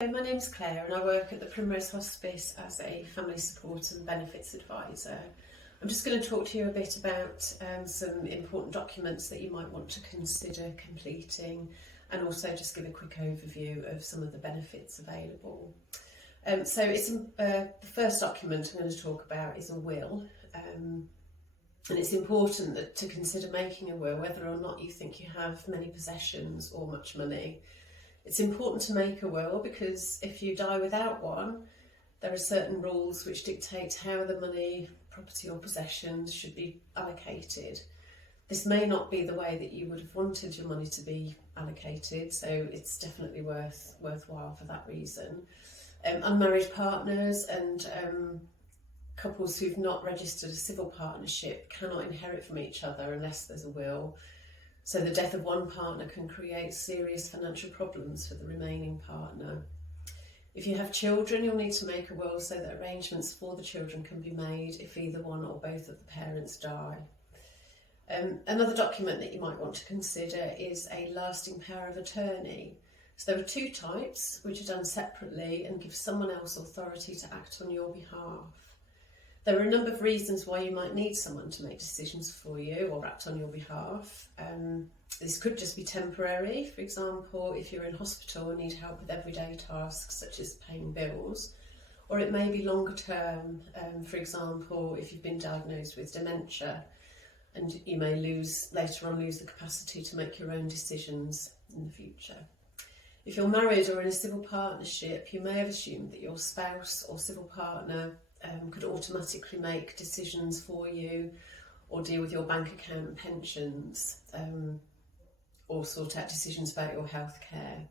My name's Claire and I work at the Primrose Hospice as a family support and benefits advisor. I'm just going to talk to you a bit about some important documents that you might want to consider completing, and also just give a quick overview of some of the benefits available. The first document I'm going to talk about is a will, and it's important to consider making a will whether or not you think you have many possessions or much money. It's important to make a will because if you die without one, there are certain rules which dictate how the money, property or possessions should be allocated. This may not be the way that you would have wanted your money to be allocated, so it's definitely worthwhile for that reason. Unmarried partners and couples who've not registered a civil partnership cannot inherit from each other unless there's a will. So the death of one partner can create serious financial problems for the remaining partner. If you have children, you'll need to make a will so that arrangements for the children can be made if either one or both of the parents die. Another document that you might want to consider is a lasting power of attorney. So there are two types which are done separately and give someone else authority to act on your behalf. There are a number of reasons why you might need someone to make decisions for you or act on your behalf. This could just be temporary. For example, if you're in hospital and need help with everyday tasks such as paying bills, or it may be longer term. For example, if you've been diagnosed with dementia and you may later on lose the capacity to make your own decisions in the future. If you're married or in a civil partnership, you may have assumed that your spouse or civil partner could automatically make decisions for you or deal with your bank account and pensions, or sort out decisions about your health care.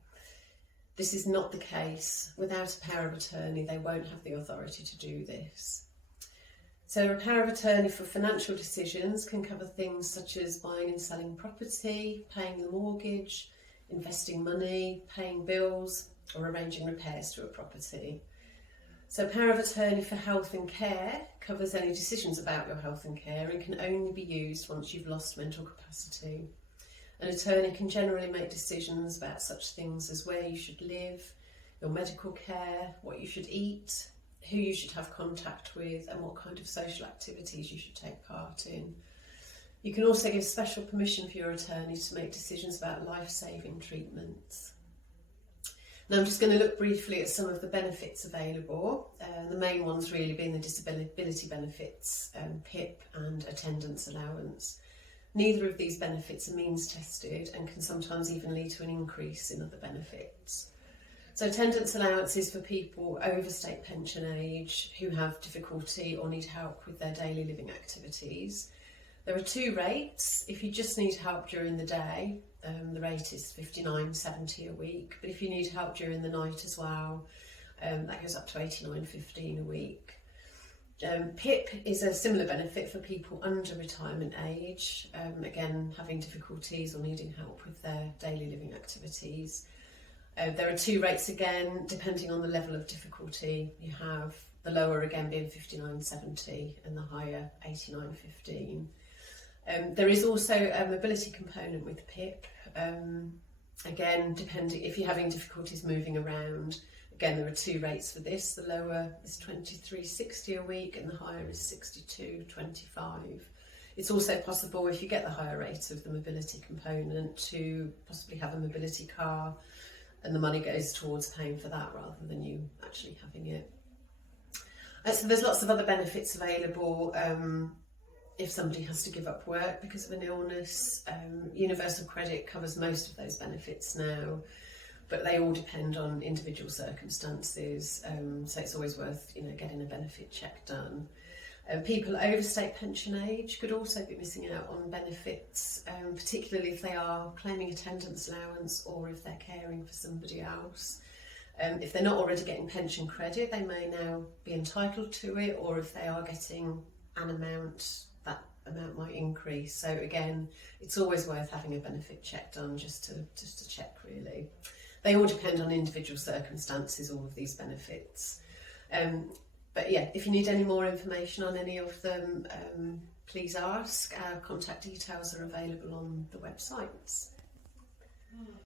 This is not the case. Without a power of attorney, they won't have the authority to do this. So a power of attorney for financial decisions can cover things such as buying and selling property, paying the mortgage, investing money, paying bills, or arranging repairs to a property. So power of attorney for health and care covers any decisions about your health and care and can only be used once you've lost mental capacity. An attorney can generally make decisions about such things as where you should live, your medical care, what you should eat, who you should have contact with, and what kind of social activities you should take part in. You can also give special permission for your attorney to make decisions about life-saving treatments. Now I'm just going to look briefly at some of the benefits available, the main ones really being the disability benefits, PIP and attendance allowance. Neither of these benefits are means tested and can sometimes even lead to an increase in other benefits. So attendance allowance is for people over state pension age who have difficulty or need help with their daily living activities. There are two rates. If you just need help during the day, the rate is $59.70 a week, but if you need help during the night as well, that goes up to $89.15 a week. PIP is a similar benefit for people under retirement age, again having difficulties or needing help with their daily living activities. There are two rates again, depending on the level of difficulty you have, the lower again being $59.70 and the higher $89.15. There is also a mobility component with PIP, again depending if you're having difficulties moving around. Again, there are two rates for this. The lower is $23.60 a week and the higher is $62.25. It's also possible, if you get the higher rate of the mobility component, to possibly have a mobility car and the money goes towards paying for that rather than you actually having it. So there's lots of other benefits available. If somebody has to give up work because of an illness, universal credit covers most of those benefits now, but they all depend on individual circumstances, so it's always worth getting a benefit check done. People over state pension age could also be missing out on benefits, particularly if they are claiming attendance allowance or if they're caring for somebody else. If they're not already getting pension credit, they may now be entitled to it, or if they are getting an amount, that amount might increase. So again, it's always worth having a benefit check done just to check really. They all depend on individual circumstances, all of these benefits. But yeah, if you need any more information on any of them, please ask. Our contact details are available on the websites.